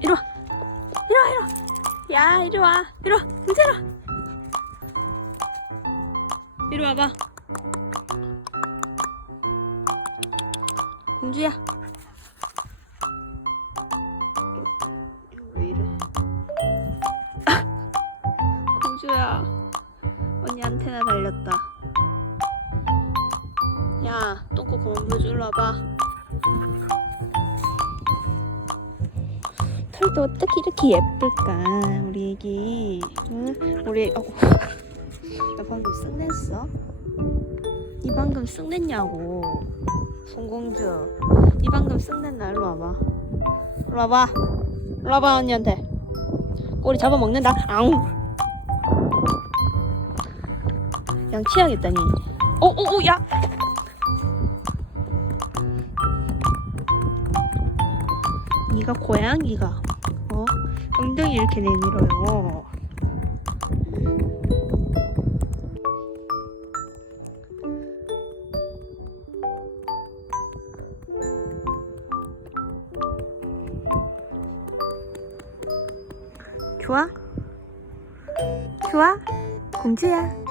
이리 와. 이리 와, 이리 와. 야, 이리 와. 이리 와. 공주 이리 와. 이리 와봐. 공주야. 왜 이래? 공주야. 언니 안테나 달렸다. 야, 똥꼬 그만. 일로 와봐. 털도 어떻게 이렇게 예쁠까? 우리 애기. 응? 우리, 어구. 나 방금 쓱냈어? 니 방금 쓱냈냐고. 송공주. 니 방금 쓱냈나? 일로 와봐. 일로 와봐. 일로 와봐, 언니한테. 꼬리 잡아먹는다. 아웅. 양치하겠다니. 어, 어, 어, 야! 니가 고양이가 어? 엉덩이 이렇게 내밀어요. 좋아? 좋아? 공주야.